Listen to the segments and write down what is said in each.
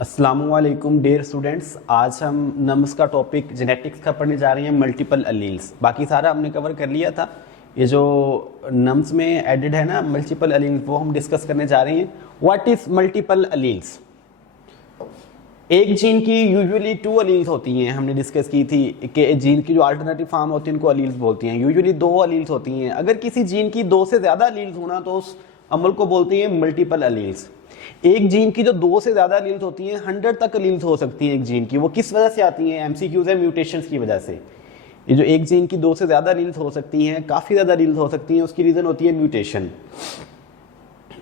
अस्सलामुअलैकुम dear students, आज हम नम्स का टॉपिक जेनेटिक्स का पढ़ने जा रहे हैं। मल्टीपल अलील्स बाकी सारा हमने कवर कर लिया था। ये जो नम्स में एडेड है ना मल्टीपल अलील्स, वो हम डिस्कस करने जा रहे हैं। What is multiple alleles? एक जीन की यूजुअली 2 अलील्स होती हैं। हमने डिस्कस की थी कि जीन की जो अल्टरनेटिव फॉर्म होती है उनको अलील्स बोलती हैं। यूजुअली 2 अलील्स होती हैं। अगर किसी जीन की 2 से ज़्यादा अलील्स होना तो उस अमल को बोलते हैं मल्टीपल अलील्स। एक जीन की जो 2 से ज़्यादा अलील्स होती हैं, 100 तक अलील्स हो सकती हैं एक जीन की। वो किस वजह से आती हैं? एमसीक्यूज है, म्यूटेशंस की वजह से। ये जो एक जीन की 2 से ज़्यादा अलील्स हो सकती हैं, काफ़ी ज़्यादा अलील्स हो सकती हैं, उसकी रीज़न होती है mutation.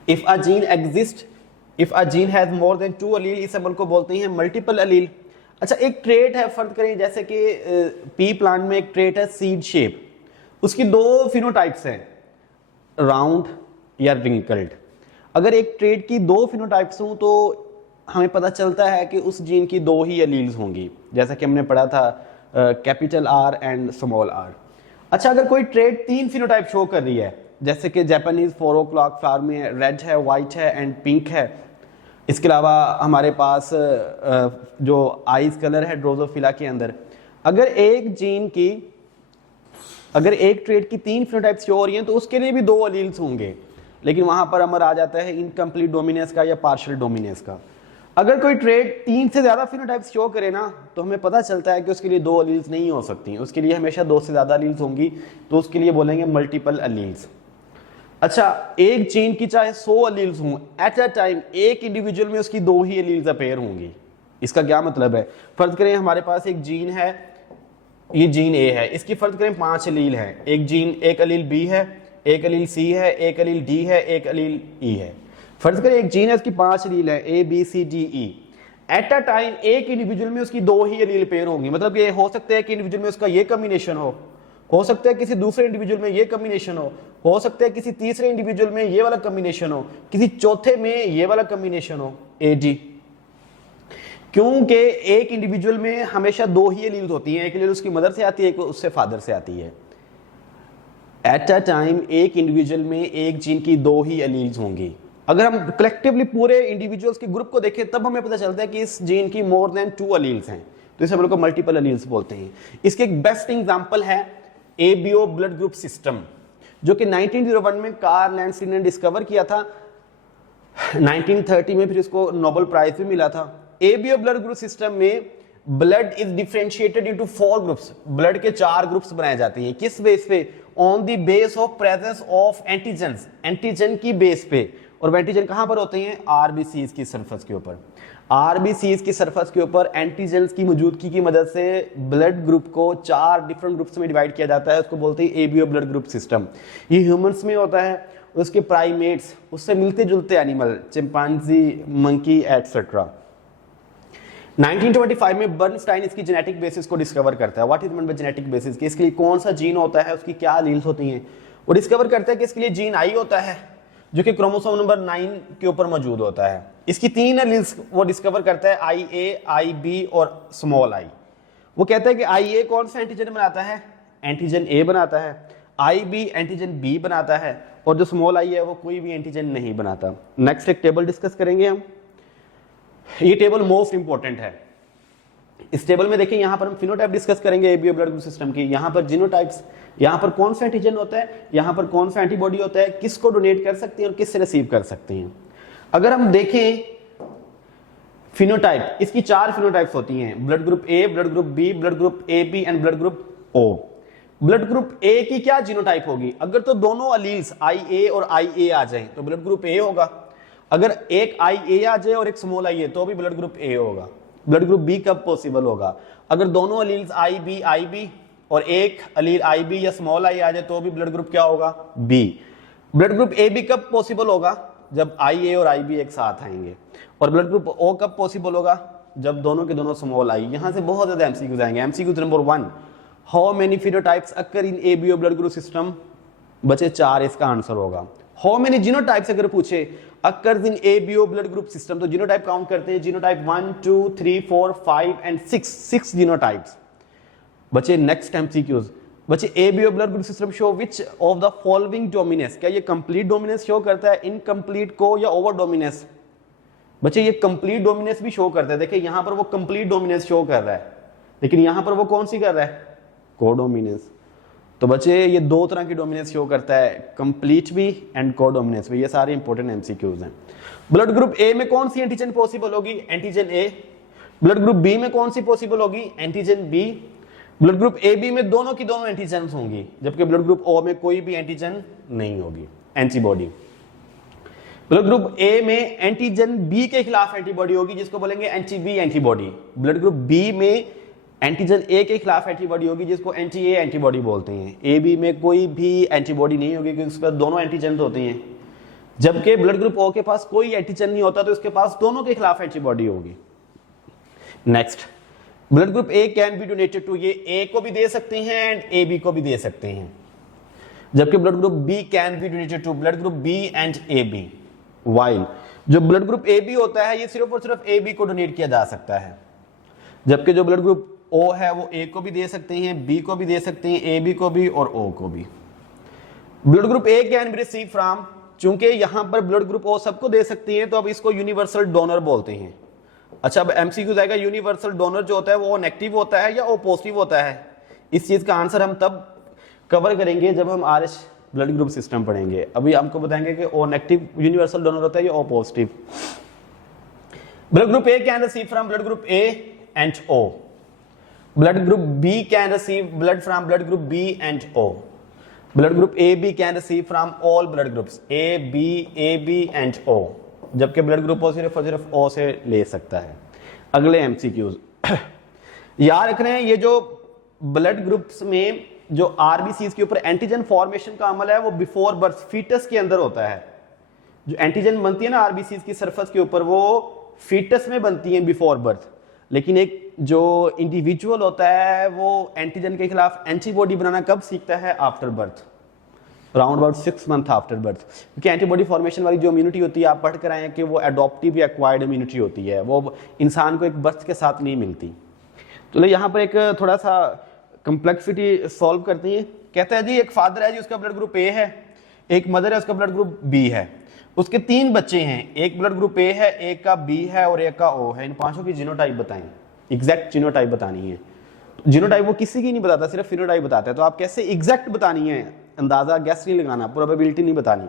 If a gene exist, if a gene has more than 2 अलील, इस अमल को बोलते हैं मल्टीपल अलील। अच्छा, एक ट्रेट है, फर्ज करें जैसे कि पी प्लांट में एक ट्रेट है सीड शेप, उसकी 2 फिनोटाइप्स हैं, राउंड या रिंकल्ड। अगर एक ट्रेट की 2 फिनोटाइप्स हों तो हमें पता चलता है कि उस जीन की 2 ही अलील्स होंगी, जैसा कि हमने पढ़ा था capital R and small R. अच्छा, अगर कोई ट्रेट 3 फिनोटाइप शो कर रही है, जैसे कि जापानीज 4 o'clock फ्लावर में रेड है, वाइट है एंड पिंक है। इसके अलावा हमारे पास जो आइस कलर है ड्रोजोफिला के अंदर। अगर एक जीन की, अगर एक ट्रेट की 3 फिनोटाइप्स शो हो रही हैं तो उसके लिए भी 2 अलील्स होंगे, लेकिन वहां पर अमर आ जाता है इनकम्प्लीट डोमिनेंस का या पार्शियल डोमिनेंस का। अगर कोई ट्रेट 3 से ज्यादा फिनोटाइप्स शो करे ना तो हमें पता चलता है कि उसके लिए 2 अलील्स नहीं हो सकती, उसके लिए हमेशा 2 से ज्यादा अलील्स होंगी, तो उसके लिए बोलेंगे मल्टीपल अलील्स। अच्छा, एक जीन की चाहे 100 अलील्स हों, एट अ टाइम एक इंडिविजुअल में उसकी 2 ही अलील्स अपेयर होंगी। इसका क्या मतलब है? फर्ज करें हमारे पास एक जीन है, ये जीन ए है, इसकी फर्ज करें 5 अलील है। एक जीन, एक अलील बी है, एक अलील सी है, एक अलील डी है, एक अलील ई है। फर्ज करें एक जीन है, उसकी 5 अलील है, A B C D E. At a time एक इंडिविजुअल में उसकी 2 ही अलील पेयर होंगी। मतलब ये हो सकता है कि इंडिविजुअल में उसका ये कॉम्बिनेशन हो सकता है किसी दूसरे इंडिविजुअल में ये कॉम्बिनेशन हो सकता है किसी तीसरे इंडिविजुअल में ये वाला कॉम्बिनेशन हो, किसी चौथे में ये वाला कॉम्बिनेशन हो, ए डी। क्योंकि एक इंडिविजुअल में हमेशा 2 ही एलील्स होती हैं, एक एलील उसकी मदर से आती है, एक उससे फादर से आती है। एट अ टाइम एक इंडिविजुअल में एक जीन की 2 ही एलील्स होंगी। अगर हम कलेक्टिवली पूरे इंडिविजुअल्स के ग्रुप को देखें तब हमें पता चलता है कि इस जीन की मोर देन 2 एलील्स हैं, तो इसे हम लोग को मल्टीपल एलील्स बोलते हैं। इसके एक बेस्ट एग्जांपल है एबीओ ब्लड ग्रुप सिस्टम, जो कि 1901 में कार्ल लैंडस्ली ने डिस्कवर किया था। 1930 में फिर इसको नोबेल प्राइज भी मिला था। एबीओ ब्लड ग्रुप सिस्टम में blood is differentiated into 4 groups. Blood के 4 ग्रुप्स बनाए जाते हैं। किस बेस पे? On the base of presence of antigens, antigen की बेस पे। और एंटीजन कहां पर होते हैं? आरबीसीज की सरफेस के ऊपर। आरबीसीज की सरफेस के ऊपर एंटीजन्स की मौजूदगी की मदद से ब्लड ग्रुप को 4 डिफरेंट ग्रुप्स में डिवाइड किया जाता है। उसको बोलते हैं एबीओ ब्लड ग्रुप सिस्टम। ये ह्यूमंस में होता है, उसके प्राइमेट्स, उससे मिलते जुलते एनिमल, चिंपांजी, मंकी एटसेट्रा। 1925 में बर्नस्टाइन इसकी जेनेटिक बेसिस को डिस्कवर करता है। What is mean by genetic basis? कि इसके लिए कौन सा जीन होता है, उसकी क्या एलील्स होती हैं। वो डिस्कवर करता है कि इसके लिए जीन आई होता है, जो कि क्रोमोसोम नंबर 9 के ऊपर मौजूद होता है। इसकी 3 एलील्स वो डिस्कवर करता है, आई ए, आई बी और स्मॉल आई। वो कहता है कि आई ए कौन सा एंटीजन बनाता है? एंटीजन ए बनाता है। आई बी एंटीजन बी बनाता है, और जो स्मॉल आई है वो कोई भी एंटीजन नहीं बनाता। नेक्स्ट एक टेबल डिस्कस करेंगे हम। ये टेबल मोस्ट इंपॉर्टेंट है। इस टेबल में देखिए, यहां पर हम फिनोटाइप डिस्कस करेंगे एबीओ ब्लड ग्रुप सिस्टम की। यहां पर जीनोटाइप्स, यहां पर कौन सा एंटीजन होता है, यहां पर कौन सा एंटीबॉडी होता है, किसको डोनेट कर सकते हैं और किससे रिसीव कर सकते हैं। अगर हम देखें फिनोटाइप, इसकी 4 फिनोटाइप्स होती हैं, blood group A, blood group B, blood group A B and blood group O. Blood group A की क्या जीनोटाइप होगी? अगर तो दोनों अलील्स आई ए और आई ए आ जाए तो ब्लड ग्रुप ए होगा। अगर एक आई ए आ जाए और एक स्मॉल आई ए तो भी ब्लड ग्रुप ए होगा। ब्लड ग्रुप बी कब पॉसिबल होगा? अगर दोनों अलील्स आई बी और एक अलील आई बी या स्मॉल आई आ जाए तो भी ब्लड ग्रुप क्या होगा? B. Blood group A B कब पॉसिबल होगा? जब आई ए और आई बी एक साथ आएंगे। और ब्लड ग्रुप ओ कब पॉसिबल होगा? जब दोनों के दोनों स्मॉल आई। यहां से बहुत ज्यादा एमसीक्यूज आएंगे। MCQs number 1, how many phenotypes occur in ABO blood group system? बचे 4, इसका आंसर होगा। हाउ मेनी जीनोटाइप्स अगर पूछे occurs in ABO blood group system, तो जीनोटाइप काउंट करते हैं। जीनोटाइप 1 2 3 4 5 एंड 6 जीनोटाइप्स बचे। नेक्स्ट एमसीक्यूज बचे, ABO blood group system show which of the following dominance? क्या ये कंप्लीट डोमिनेंस शो करता है, इनकम्प्लीट को, या ओवर डोमिनेंस? बच्चे ये कंप्लीट डोमिनेंस भी शो करता है, देखिए यहाँ पर वो कंप्लीट डोमिनेंस शो कर रहा है, लेकिन यहाँ पर वो कौन सी कर रहा है, कोडोमिनेंस। तो बच्चे ये दो तरह की डोमिनेंस शो करता है, कंप्लीट भी एंड कोडोमिनेंस भी। ये सारे इंपॉर्टेंट एमसीक्यूज हैं। ब्लड ग्रुप ए में कौन सी एंटीजन पॉसिबल होगी, antigen A. Blood group B में कौन सी पॉसिबल होगी, antigen B. Blood group A B में दोनों की दोनों एंटीजन होंगी, जबकि ब्लड ग्रुप ओ में कोई भी एंटीजन नहीं होगी, एंटीबॉडी। ब्लड ग्रुप ए में एंटीजन बी के खिलाफ एंटीबॉडी होगी, जिसको बोलेंगे anti B antibody. Blood group B में एंटीजन ए के खिलाफ एंटीबॉडी होगी, जिसको एंटी ए एंटीबॉडी बोलते हैं। ए बी में कोई भी एंटीबॉडी नहीं होगी, क्योंकि उसके पास दोनों एंटीजन होते हैं। जबकि ब्लड ग्रुप ओ के पास कोई एंटीजन नहीं होता, तो इसके पास दोनों के खिलाफ एंटीबॉडी होगी। Next, blood group A can be donated to, ये ए को भी दे सकते हैं एंड ए बी को भी दे सकते हैं। जबकि blood group B can be donated to blood group B and A B. While जो ब्लड ग्रुप ए बी होता है, ये सिर्फ और सिर्फ ए बी को डोनेट किया जा सकता है। जबकि जो ब्लड ग्रुप ओ है वो ए को भी दे सकते हैं, बी को भी दे सकते हैं, ए बी को भी और ओ को भी। Blood group A can B receive from, चूंकि यहां पर ब्लड ग्रुप ओ सबको दे सकती है, तो अब इसको यूनिवर्सल डोनर बोलते हैं। अच्छा, अब एमसीक्यू जाएगा, यूनिवर्सल डोनर जो होता है वो नेगेटिव होता है या ओ पॉजिटिव होता है। इस चीज का आंसर हम तब कवर करेंगे जब हम आरएच ब्लड ग्रुप सिस्टम पढ़ेंगे। अभी आपको बताएंगे कि ओ नेगेटिव यूनिवर्सल डोनर होता है या O positive. Blood group A can receive from blood group A and O. Blood group B can receive blood from blood group B and O. Blood group A B can receive from all blood groups A B and O. जबकि blood group ओ सिर्फ और सिर्फ ओ से ले सकता है। अगले MCQs याद रख रहे हैं, ये जो ब्लड ग्रुप्स में जो आरबीसीज के ऊपर एंटीजन फॉर्मेशन का अमल है वो बिफोर बर्थ फीटस के अंदर होता है। जो एंटीजन बनती है ना आरबीसीज की सरफेस के ऊपर, वो फीटस में बनती है बिफोर बर्थ। लेकिन एक जो इंडिविजुअल होता है वो एंटीजन के खिलाफ एंटीबॉडी बनाना कब सीखता है, after birth, round about 6 month after birth. क्योंकि एंटीबॉडी फॉर्मेशन वाली जो इम्यूनिटी होती है, आप पढ़ कर आए हैं कि वो एडॉप्टिव या एक्वायर्ड इम्यूनिटी होती है, वो इंसान को एक बर्थ के साथ नहीं मिलती। तो यहाँ पर एक थोड़ा सा कंप्लेक्सिटी सॉल्व करती है। कहता है जी एक फादर है जी, उसका ब्लड ग्रुप ए है, एक मदर है उसका ब्लड ग्रुप बी है, उसके 3 बच्चे हैं, एक ब्लड ग्रुप ए है, एक का बी है और एक का ओ है। इन पांचों की जीनोटाइप बताएं, एग्जैक्ट जीनोटाइप बतानी है। जीनोटाइप वो किसी की नहीं बताता, सिर्फ फिनोटाइप बताता है। तो आप कैसे एग्जैक्ट बतानी है, अंदाजा गैस नहीं लगाना, प्रोबेबिलिटी नहीं बतानी।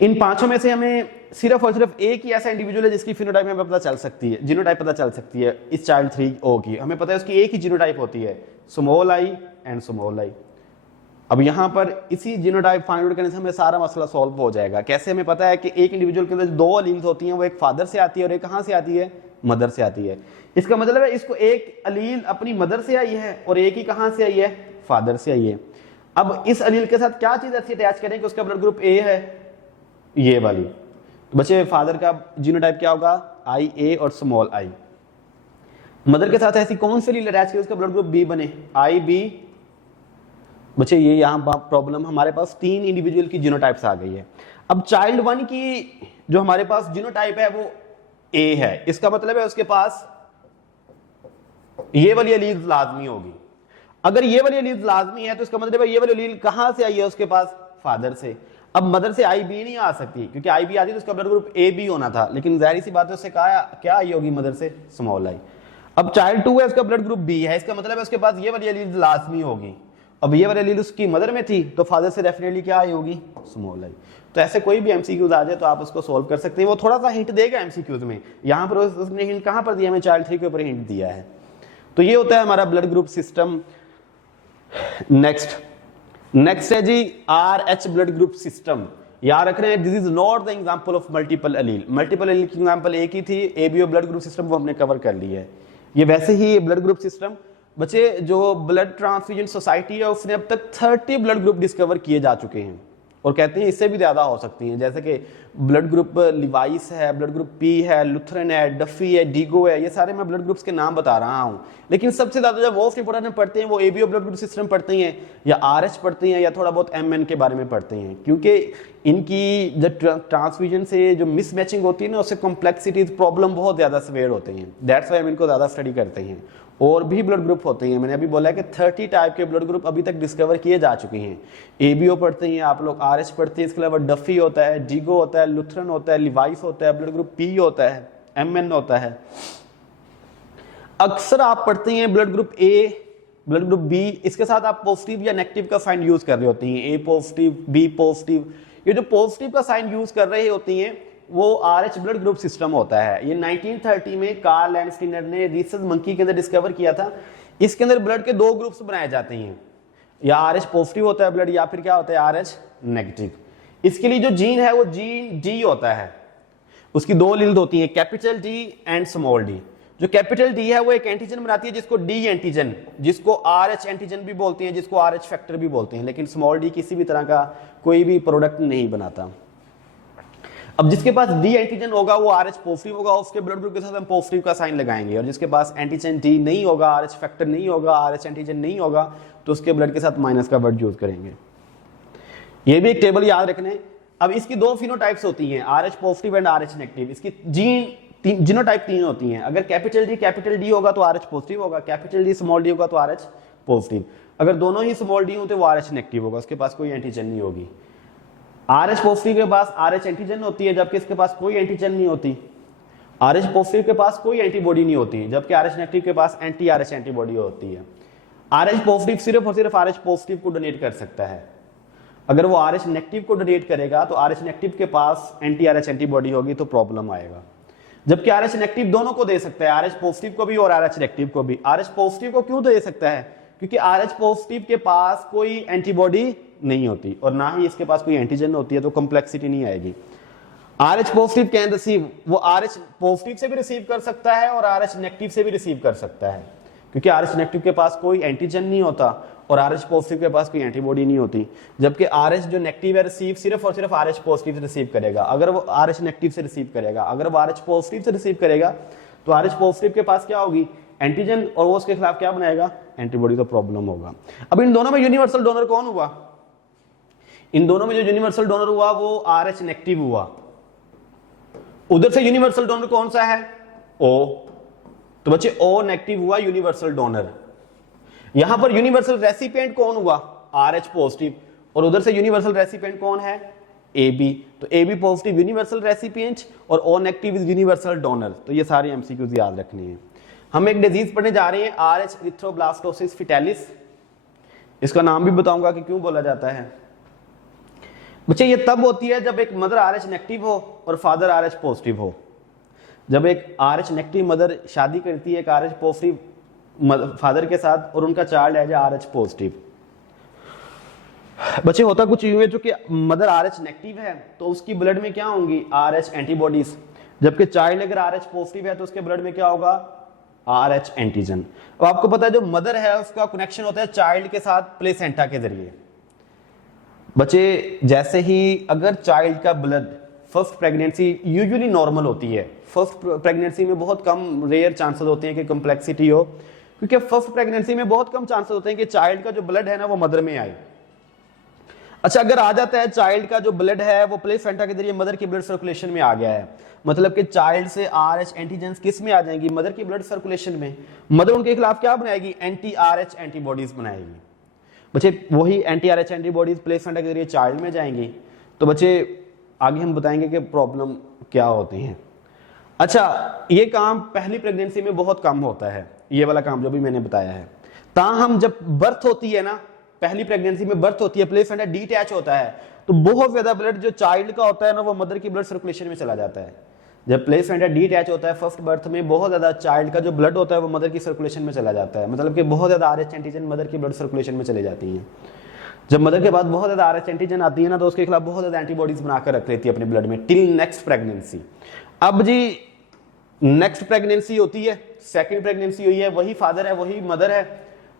इन पांचों में से हमें सिर्फ और सिर्फ एक ही ऐसा इंडिविजुअल है जिसकी फिनोटाइप हमें पता चल सकती है, जीनोटाइप पता चल सकती है। इस चाइल्ड 3O की हमें पता है उसकी एक ही जीनोटाइप होती है, small I and small I. अब यहाँ पर इसी जीनोटाइप फाइंड आउट करने से हमें सारा मसला सॉल्व हो जाएगा। कैसे हमें पता है कि एक इंडिविजुअल के अंदर 2 अलील्स होती हैं, वो एक फादर से आती है और एक कहाँ से आती है, मदर से आती है। इसका मतलब है इसको एक अलील अपनी मदर से आई है और एक ही कहाँ से आई है, फादर से आई है। अब इस अलील के साथ क्या चीज ऐसी अटैच करें कि उसका ब्लड ग्रुप ए है, ये वाली। तो बच्चे फादर का जीनोटाइप क्या होगा, IA और स्मॉल आई। मदर के साथ ऐसी कौन सी अलील अटैच करें उसका ब्लड ग्रुप बी बने, IB। बच्चे ये यहाँ प्रॉब्लम, हमारे पास 3 इंडिविजुअल की जीनोटाइप्स आ गई है। अब चाइल्ड 1 की जो हमारे पास जीनोटाइप है वो A है, इसका मतलब है उसके पास ये वाली अलील लाजमी होगी। अगर ये वाली अलील लाजमी है तो इसका मतलब है ये वाली अलील कहां से आई है, उसके पास फादर से। अब मदर से IB नहीं आ सकती, क्योंकि IB आती तो उसका ब्लड ग्रुप AB होना था, लेकिन जाहिर सी बात है उससे क्या आई होगी, मदर से स्मॉल आई। अब चाइल्ड 2 है, उसका ब्लड ग्रुप B है, इसका मतलब है उसके पास ये वाली अलील लाजमी होगी। अब ये वाली अलील उसकी मदर में थी तो फादर से डेफिनेटली क्या आई होगी, स्मॉल आई। तो ऐसे कोई भी एमसीक्यूज आ जाए तो आप उसको सोल्व कर सकते हैं। वो थोड़ा सा हिंट देगा एमसीक्यूज में, यहाँ पर उसने हिंट कहाँ पर दिया, हमें चाइल्ड 3 के ऊपर हिंट दिया है। तो ये होता है हमारा ब्लड ग्रुप सिस्टम। नेक्स्ट है जी RH ब्लड ग्रुप सिस्टम। याद रख रहे हैं, this is not the example of multiple allele. Multiple allele की एग्जांपल एक ही थी, ABO ब्लड ग्रुप सिस्टम, वो हमने कवर कर ली है। ये वैसे ही ब्लड ग्रुप सिस्टम, बच्चे जो ब्लड ट्रांसफ्यूजन सोसाइटी है उसने अब तक 30 ब्लड ग्रुप डिस्कवर किए जा चुके हैं, और कहते हैं इससे भी ज्यादा हो सकती हैं। जैसे कि ब्लड ग्रुप लिवाइस है, ब्लड ग्रुप P है, लुथरन है, डफी है, डीगो है, ये सारे मैं ब्लड ग्रुप्स के नाम बता रहा हूँ। लेकिन सबसे ज्यादा जब मोस्ट इंपोर्टेंट पढ़ते हैं वो ABO ब्लड ग्रुप सिस्टम पढ़ते हैं, या RH पढ़ते हैं, या थोड़ा बहुत MN के बारे में पढ़ते हैं, क्योंकि इनकी जब ट्रांसफ्यूजन से जो मिसमैचिंग होती है ना, उससे कॉम्प्लेक्सिटीज प्रॉब्लम बहुत ज्यादा सवेयर होते हैं। दैट्स वाई हम इनको ज्यादा स्टडी करते हैं। और भी ब्लड ग्रुप होते हैं, मैंने अभी बोला है कि 30 टाइप के ब्लड ग्रुप अभी तक डिस्कवर किए जा चुके हैं। एबीओ पढ़ते हैं आप लोग, आरएच पढ़ते हैं, इसके अलावा डफी होता है, डिगो होता है, लुथरन होता है, लिवाइस होता है, ब्लड ग्रुप पी होता है, एमएन होता है। अक्सर आप पढ़ते हैं blood group A, blood group B, इसके साथ आप पॉजिटिव या नेगेटिव का साइन यूज कर रहे होते हैं, ए पॉजिटिव, बी पॉजिटिव। ये जो पॉजिटिव का साइन यूज कर रहे होती हैं वो आरएच ब्लड ग्रुप सिस्टम होता है। ये 1930 में कार्ल लैंडस्टीनर ने रिसर्च मंकी के अंदर डिस्कवर किया था। इसके अंदर ब्लड के दो ग्रुप्स बनाए जाते हैं, या आरएच पॉजिटिव होता है ब्लड, या फिर क्या होता है आरएच नेगेटिव। इसके लिए जो जीन है वो जीन डी होता है, उसकी दो लीड होती है, capital D and small D. जो कैपिटल डी है वो एक एंटीजन बनाती है जिसको डी एंटीजन, जिसको आरएच एंटीजन भी बोलते हैं, जिसको आरएच फैक्टर भी बोलते हैं, लेकिन स्मॉल डी किसी भी तरह का कोई भी प्रोडक्ट नहीं बनाता। अब जिसके पास डी एंटीजन होगा वो आरएच पॉजिटिव होगा, उसके ब्लड ग्रुप के साथ हम पॉजिटिव का साइन लगाएंगे। और जिसके पास एंटीजन डी नहीं होगा, आरएच फैक्टर नहीं होगा, आरएच एंटीजन नहीं होगा, तो उसके ब्लड के साथ माइनस का वर्ड यूज करेंगे। ये भी एक टेबल याद रखने। अब इसकी दो फिनोटाइप्स होती हैं, RH positive and RH negative. इसकी जीन जीनोटाइप तीन होती हैं। अगर कैपिटल डी होगा तो आरएच पॉजिटिव होगा, कैपिटल डी स्मॉल डी होगा तो आरएच पॉजिटिव। अगर दोनों ही स्मॉल डी हो तो वो आरएच नेगेटिव होगा, उसके पास कोई एंटीजन नहीं होगी। आरएच पॉजिटिव के पास आरएच एंटीजन होती है, जबकि इसके पास कोई एंटीजन नहीं होती। आरएच पॉजिटिव के पास कोई एंटीबॉडी नहीं होती, जबकि आरएच नेगेटिव के पास एंटी आरएच एंटीबॉडी होती है। आरएच पॉजिटिव सिर्फ और सिर्फ आरएच पॉजिटिव को डोनेट कर सकता है। अगर वो आरएच नेगेटिव को डोनेट करेगा तो आरएच नेगेटिव के पास एंटी आरएच एंटीबॉडी होगी तो प्रॉब्लम आएगा। जबकि आरएच नेगेटिव दोनों को दे सकता है, आरएच पॉजिटिव को भी और आरएच नेगेटिव को भी। आरएच पॉजिटिव को क्यों दे सकता है? क्योंकि आरएच पॉजिटिव के पास कोई एंटीबॉडी नहीं होती और ना ही इसके पास कोई एंटीजन होती है, तो कॉम्प्लेक्सिटी नहीं आएगी। आरएच पॉजिटिव कैन रिसीव, वो आरएच पॉजिटिव से भी रिसीव कर सकता है और आरएच नेगेटिव से भी रिसीव कर सकता है, क्योंकि आरएच नेगेटिव के पास कोई एंटीजन नहीं होता और आरएच पॉजिटिव के पास कोई एंटीबॉडी नहीं होती। जबकि आरएच जो नेगेटिव है रिसीव सिर्फ और सिर्फ आरएच पॉजिटिव से रिसीव करेगा। अगर वो आरएच नेगेटिव से रिसीव करेगा, अगर वो आरएच पॉजिटिव से रिसीव करेगा तो आरएच पॉजिटिव के पास क्या होगी? एंटीजन, और वो उसके खिलाफ क्या बनाएगा? एंटीबॉडी। तो प्रॉब्लम होगा। अब इन दोनों में यूनिवर्सल डोनर कौन हुआ? इन दोनों में जो यूनिवर्सल डोनर हुआ वो आरएच नेगेटिव हुआ। उधर से यूनिवर्सल डोनर कौन सा है? ओ। तो बच्चे ओ नेगेटिव हुआ यूनिवर्सल डोनर। यहां पर यूनिवर्सल रेसिपिएंट कौन हुआ? RH positive. और उधर से यूनिवर्सल रेसिपिएंट कौन है? AB। तो AB पॉजिटिव यूनिवर्सल रेसिपिएंट और O negative is universal donor. तो ये सारे एमसीक्यूज याद रखने हैं। हम एक डिजीज पढ़ने जा रहे हैं, RH एरिथ्रोब्लास्टोसिस फिटालिस। इसका नाम भी बताऊंगा कि क्यों बोला जाता है। बच्चे ये तब होती है जब एक मदर RH नेगेटिव हो और फादर RH पॉजिटिव हो। जब एक RH नेगेटिव मदर शादी करती है एक RH पॉजिटिव फादर के साथ और उनका चाइल्ड है RH पॉजिटिव। बच्चे होता कुछ यूं है, जो कि मदर RH नेगेटिव है तो उसकी ब्लड में क्या होंगी? RH antibodies. जबकि चाइल्ड अगर RH पॉजिटिव है तो उसके ब्लड में क्या होगा? RH antigen. अब आपको पता है जो मदर है उसका कनेक्शन होता है चाइल्ड के साथ प्लेसेंटा के जरिए। बच्चे जैसे ही अगर चाइल्ड का blood first pregnancy usually normal होती है, फर्स्ट प्रेगनेंसी में बहुत कम रेयर चांसेस होते हैं कि कॉम्प्लेक्सिटी हो, क्योंकि फर्स्ट प्रेगनेंसी में बहुत कम चांसेस होते हैं कि चाइल्ड का जो ब्लड है ना वो मदर में आए। अच्छा, अगर आ जाता है चाइल्ड का जो ब्लड है वो प्लेसेंटा के जरिए मदर की ब्लड सर्कुलेशन में आ गया है, मतलब कि चाइल्ड से RH एंटीजेंस किस में आ जाएंगी? मदर की ब्लड सर्कुलेशन में। मदर उनके खिलाफ क्या बनाएगी? एंटी RH एंटीबॉडीज बनाएगी। बच्चे वही एंटी RH एंटीबॉडीज प्लेसेंटा के जरिए चाइल्ड में जाएंगी। तो बच्चे आगे हम बताएंगे कि प्रॉब्लम क्या होती है। अच्छा, ये काम पहली प्रेगनेंसी में बहुत कम होता है, ये वाला काम जो भी मैंने बताया है। ताहम जब बर्थ होती है ना, पहली प्रेगनेंसी में बर्थ होती है, प्लेसेंटा डिटैच होता है, तो बहुत ज्यादा ब्लड जो चाइल्ड का होता है ना वो मदर की ब्लड सर्कुलेशन में चला जाता है। जब प्लेसेंटा डिटैच होता है फर्स्ट बर्थ में, बहुत ज्यादा चाइल्ड का जो ब्लड होता है वो मदर की सर्कुलेशन में चला जाता है, मतलब कि बहुत ज्यादा RH एंटीजन मदर की ब्लड सर्कुलेशन में चले जाती हैं। जब मदर के बाद बहुत ज्यादा RH एंटीजन आती है ना तो उसके खिलाफ बहुत ज्यादा एंटीबॉडीज बनाकर रख लेती है अपने ब्लड में टिल नेक्स्ट प्रेगनेंसी। अब जी नेक्स्ट प्रेगनेंसी होती है, सेकंड प्रेगनेंसी हुई है, वही फादर है वही मदर है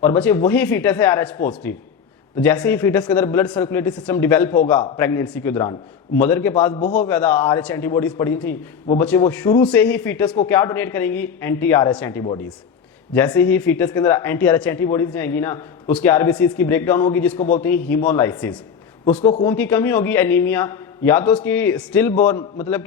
और बच्चे वही फीटस है RH पॉजिटिव। तो जैसे ही फीटस के अंदर ब्लड सर्कुलेटरी सिस्टम डेवलप होगा प्रेगनेंसी के दौरान, मदर के पास बहुत ज्यादा RH एंटीबॉडीज पड़ी थी, वो बच्चे वो शुरू से ही फीटस को क्या डोनेट करेंगी? Anti RH antibodies. जैसे ही फीटस के अंदर एंटी RH एंटीबॉडीज जाएंगी ना, उसके RBCs की ब्रेकडाउन होगी जिसको बोलते हैं हीमोलाइसिस। उसको खून की कमी होगी, एनीमिया, या तो उसकी स्टिल बोर्न मतलब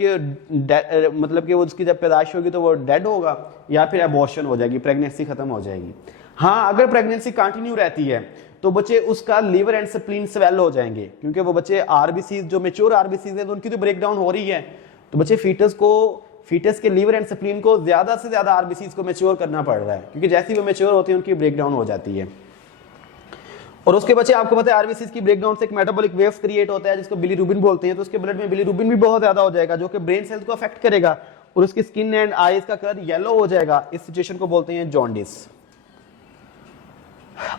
कि वो उसकी जब पैदाइश होगी तो वो डेड होगा, या फिर एबॉर्शन हो जाएगी, प्रेगनेंसी खत्म हो जाएगी। हाँ, अगर प्रेगनेंसी कंटिन्यू रहती है तो बच्चे उसका लीवर एंड स्प्लीन स्वेल हो जाएंगे, क्योंकि वो बच्चे आरबीसी जो मेच्योर आरबीसी है तो उनकी तो ब्रेक डाउन हो रही है, तो बच्चे फीटस के लीवर एंड स्प्लीन को ज्यादा से ज्यादा आरबीसी को मेच्योर करना पड़ रहा है, क्योंकि जैसे ही वो मेच्योर होती है उनकी ब्रेक डाउन हो जाती है। और उसके बच्चे आपको पता है आरबीसी की ब्रेकडाउन से एक मेटाबॉलिक वेव्स क्रिएट होता है जिसको बिलीरुबिन बोलते हैं, तो उसके ब्लड में बिलीरुबिन भी बहुत ज्यादा हो जाएगा जो कि ब्रेन सेल्स को अफेक्ट करेगा और उसकी स्किन एंड आईज का कलर येलो हो जाएगा। इस सिचुएशन को बोलते हैं जॉन्डिस।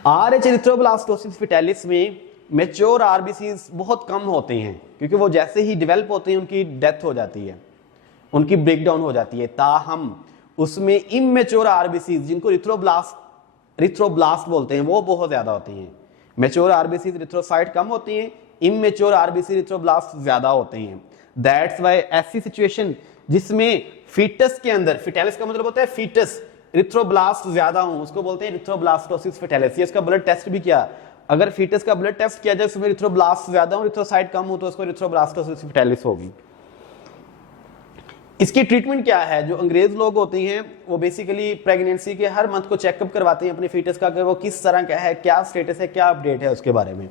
आरएच एरिथ्रोब्लास्टोसिस फेटालिस में मेच्योर आरबीसीज बहुत कम होते हैं, क्योंकि वो जैसे ही डेवलप होते हैं उनकी डेथ हो जाती है, उनकी ब्रेकडाउन हो जाती है। ताहम उसमें इमेच्योर आरबीसीज जिनको रिथ्रोब्लास्ट बोलते हैं वो बहुत ज्यादा होती हैं। मेच्योर आरबीसी रिथ्रोसाइट कम होती हैं, इमेच्योर आरबीसी रिथ्रोब्लास्ट ज्यादा होते हैं। दैट्स व्हाई ऐसी सिचुएशन जिसमें फीटस के अंदर, फेटालिस का मतलब होता है फीटस, रिथ्रोब्लास्ट ज्यादा हो उसको बोलते हैं रिथ्रोब्लास्टोसिस फेटालिस। ये इसका ब्लड टेस्ट भी किया, अगर फीटस का ब्लड टेस्ट किया जाए उसमें रिथ्रोब्लास्ट ज्यादा हो, रिथ्रोसाइट कम हो तो उसको रिथ्रोब्लास्टोसिस फेटालिस होगी। इसकी ट्रीटमेंट क्या है? जो अंग्रेज लोग होते हैं वो बेसिकली प्रेगनेंसी के हर मंथ को चेकअप करवाते हैं अपने फीटस का कि वो किस तरह का है, क्या स्टेटस है, क्या अपडेट है उसके बारे में।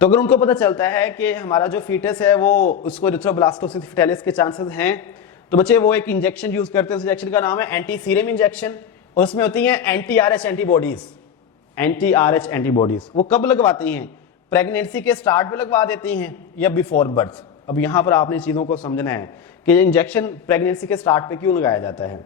तो अगर उनको पता चलता है कि हमारा जो फीटस है वो उसको रिथ्रोब्लास्टोसिस फेटालिस के चांसेस हैं, तो बच्चे वो एक इंजेक्शन यूज करते हैं। उस इंजेक्शन का नाम है एंटी सीरम इंजेक्शन, और उसमें होती हैं anti RH antibodies. Anti RH antibodies वो कब लगवाती हैं? प्रेगनेंसी के स्टार्ट में लगवा देती हैं या बिफोर बर्थ। अब यहाँ पर आपने चीजों को समझना है कि ये इंजेक्शन प्रेगनेंसी के स्टार्ट पे क्यों लगाया जाता है।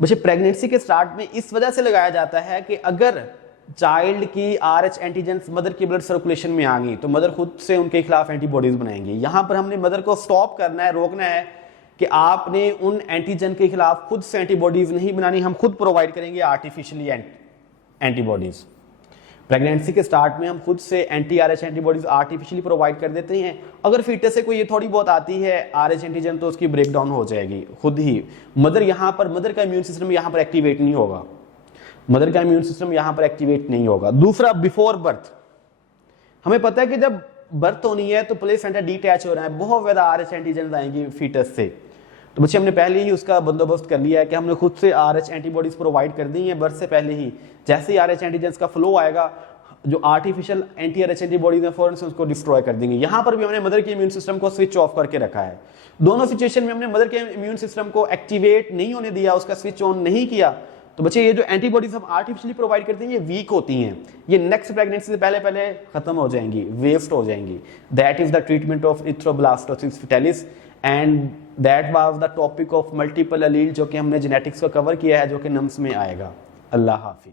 बच्चे प्रेगनेंसी के स्टार्ट में इस वजह से लगाया जाता है कि अगर चाइल्ड की आरएच एंटीजेंस मदर की ब्लड सर्कुलेशन में आ गई तो मदर खुद से उनके खिलाफ एंटीबॉडीज बनाएंगी। यहाँ पर हमने मदर को स्टॉप करना है, रोकना है कि आपने उन एंटीजन के खिलाफ खुद से एंटीबॉडीज नहीं बनानी, हम खुद प्रोवाइड करेंगे आर्टिफिशियली एंटीबॉडीज। प्रेगनेंसी के स्टार्ट में हम खुद से anti RH antibodies artificially provide कर देते हैं। अगर फीटस से कोई ये थोड़ी बहुत आती है आरएच एंटीजन तो उसकी ब्रेकडाउन हो जाएगी खुद ही। मदर का इम्यून सिस्टम यहाँ पर एक्टिवेट नहीं होगा, मदर का इम्यून सिस्टम यहाँ पर एक्टिवेट नहीं होगा। दूसरा, बिफोर बर्थ, हमें पता है कि जब बर्थ होनी है तो प्लेसेंटा डिटैच हो रहा है, बहुत ज्यादा आरएच एंटीजन आएंगी फीटस से। तो बच्चे हमने पहले ही उसका बंदोबस्त कर लिया है कि हमने खुद से आरएच एंटीबॉडीज प्रोवाइड कर दी है बर्थ से पहले ही। जैसे ही आरएच एंटीजेंस का फ्लो आएगा, जो आर्टिफिशियल एंटी आरएच एंटीबॉडीज हैं फौरन से उसको डिस्ट्रॉय कर देंगे। यहाँ पर भी हमने मदर के इम्यून सिस्टम को स्विच ऑफ करके रखा है। दोनों सिचुएशन में हमने मदर के इम्यून सिस्टम को एक्टिवेट नहीं होने दिया, उसका स्विच ऑन नहीं किया। तो बच्चे ये जो एंटीबॉडीज हम आर्टिफिशियली प्रोवाइड करते हैं ये वीक होती हैं, ये नेक्स्ट प्रेगनेंसी से पहले पहले खत्म हो जाएंगी, वेस्ट हो जाएंगी। That is the treatment of erythroblastosis fetalis and that was the topic of multiple allele जो कि हमने जेनेटिक्स को कवर किया है, जो कि नम्स में आएगा। अल्लाह हाफिज।